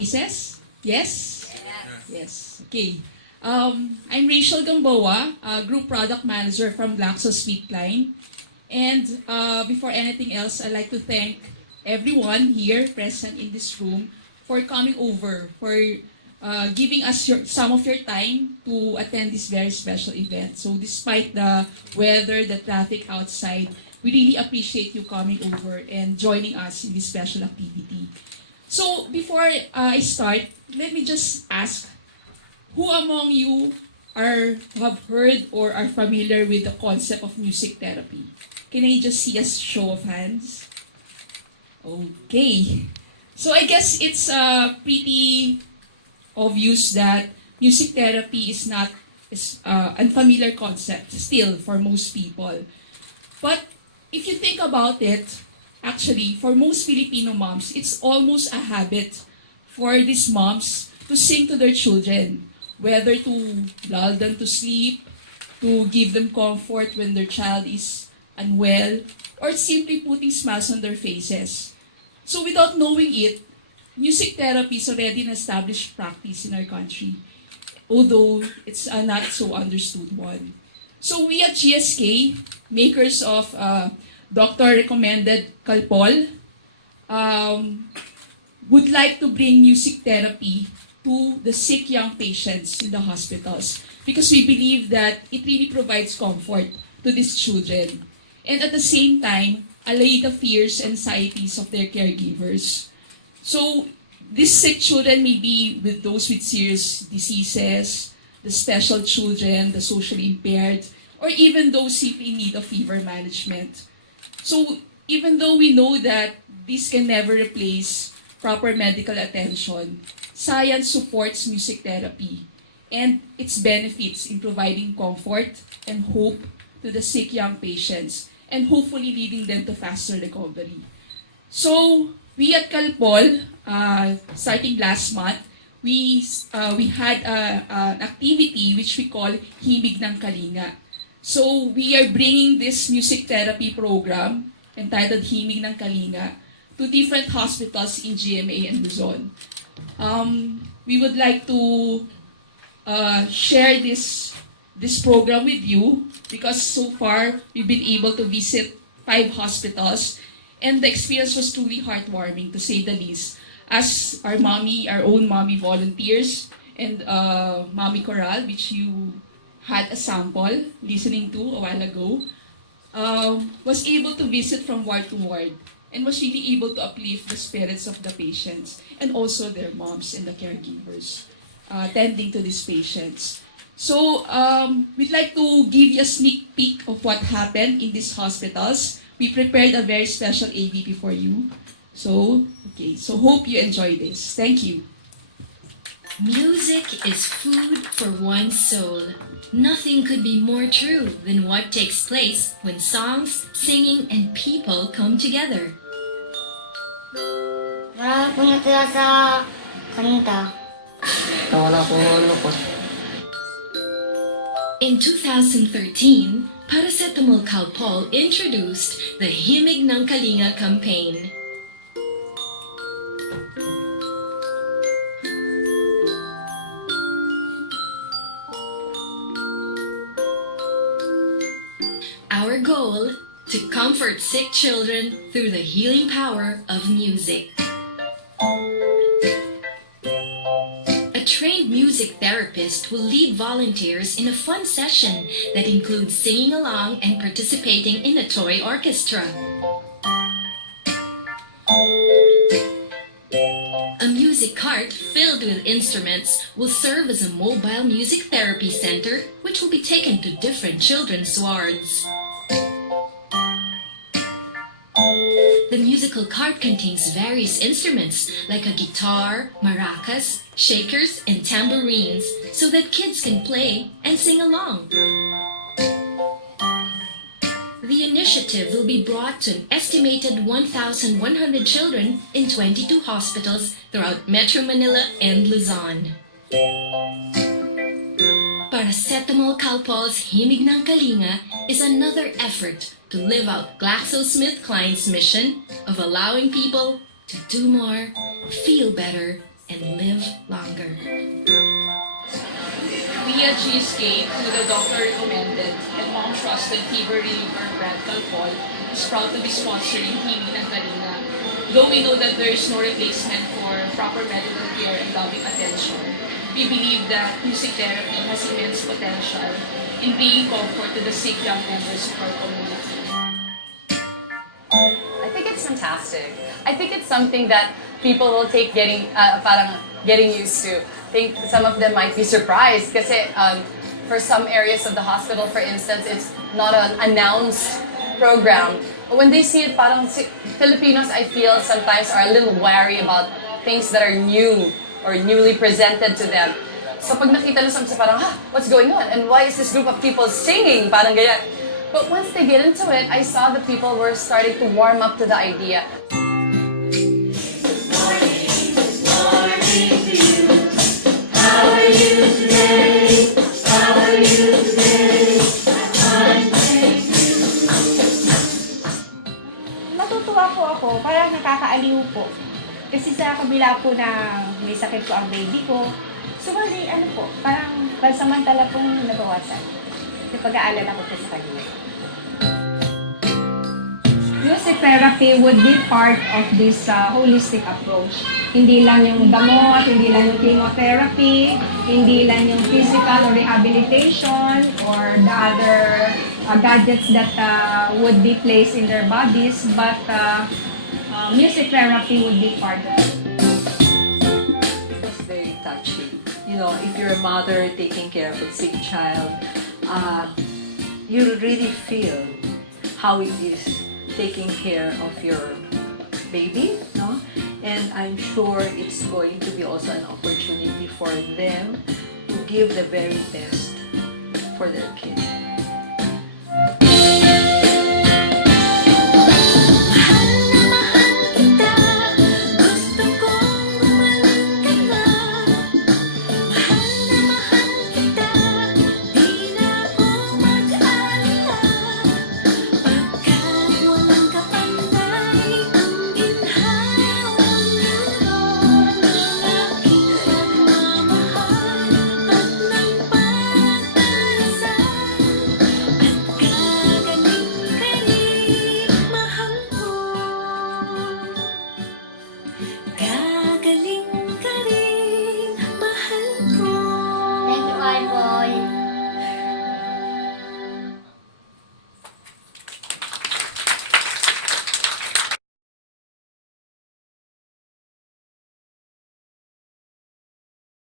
Faces? Yes? Yes. Okay. I'm Rachelle Gamboa, Group Product Manager from GlaxoSmithKline. And before anything else, I'd like to thank everyone here present in this room for coming over, for giving us some of your time to attend this very special event. So despite the weather, the traffic outside, we really appreciate you coming over and joining us in this special activity. So before I start, let me just ask, who among you have heard or are familiar with the concept of music therapy? Can I just see a show of hands? Okay. So I guess it's pretty obvious that music therapy is not unfamiliar concept still for most people. But if you think about it, actually, for most Filipino moms, it's almost a habit for these moms to sing to their children, whether to lull them to sleep, to give them comfort when their child is unwell, or simply putting smiles on their faces. So without knowing it, music therapy is already an established practice in our country, although it's a not so understood one. So we at GSK, makers of doctor-recommended Calpol, would like to bring music therapy to the sick young patients in the hospitals because we believe that it really provides comfort to these children and at the same time allay the fears and anxieties of their caregivers. So these sick children may be with those with serious diseases, the special children, the socially impaired, or even those simply in need of fever management. So even though we know that this can never replace proper medical attention, science supports music therapy and its benefits in providing comfort and hope to the sick young patients and hopefully leading them to faster recovery. So we at Calpol, starting last month, we had an activity which we call Himig ng Kalinga. So we are bringing this music therapy program entitled Himig ng Kalinga to different hospitals in GMA and Luzon. We would like to share this program with you because so far we've been able to visit 5 hospitals and the experience was truly heartwarming to say the least. As our own mommy volunteers and Mommy Coral, which you had a sample listening to a while ago, was able to visit from ward to ward and was really able to uplift the spirits of the patients and also their moms and the caregivers tending to these patients. So we'd like to give you a sneak peek of what happened in these hospitals. We prepared a very special AVP for you. So hope you enjoy this. Thank you. Music is food for one's soul. Nothing could be more true than what takes place when songs, singing, and people come together. Marami po natira sa kanita. Wala po lukot. In 2013, Paracetamol Calpol introduced the Himig ng Kalinga campaign. Our goal, to comfort sick children through the healing power of music. A trained music therapist will lead volunteers in a fun session that includes singing along and participating in a toy orchestra. A music cart filled with instruments will serve as a mobile music therapy center which will be taken to different children's wards. The musical cart contains various instruments like a guitar, maracas, shakers, and tambourines so that kids can play and sing along. The initiative will be brought to an estimated 1,100 children in 22 hospitals throughout Metro Manila and Luzon. Paracetamol Calpol's Himig ng Kalinga is another effort to live out GlaxoSmithKline's mission of allowing people to do more, feel better, and live longer. We at GSK, through the doctor-recommended and mom-trusted fever reliever brand Calpol, is proud to be sponsoring Healing ng Kalinga. Though we know that there is no replacement for proper medical care and loving attention, we believe that music therapy has immense potential in bringing comfort to the sick young members of our community. I think it's fantastic. I think it's something that people will take parang getting used to. I think some of them might be surprised kasi for some areas of the hospital, for instance, it's not an announced program. But when they see it, parang Filipinos, I feel, sometimes are a little wary about things that are new or newly presented to them. So pag nakita nila sa parang, what's going on? And why is this group of people singing? Parang ganyan. But once they get into it, I saw the people were starting to warm up to the idea. Natutuwa po ako, parang nakakaaliw po. Kasi sa kabila po na may sakit po ang baby ko, parang pansamantala pong nabawasan. Yung pag-aalala ko po sa kanya. Music therapy would be part of this holistic approach. Hindi lang yung gamot, hindi lang yung chemotherapy, hindi lang yung physical or rehabilitation or the other gadgets that would be placed in their bodies, but music therapy would be part of it. It's very touching. You know, if you're a mother taking care of a sick child, you'll really feel how it is taking care of your baby, no? And I'm sure it's going to be also an opportunity for them to give the very best for their kids.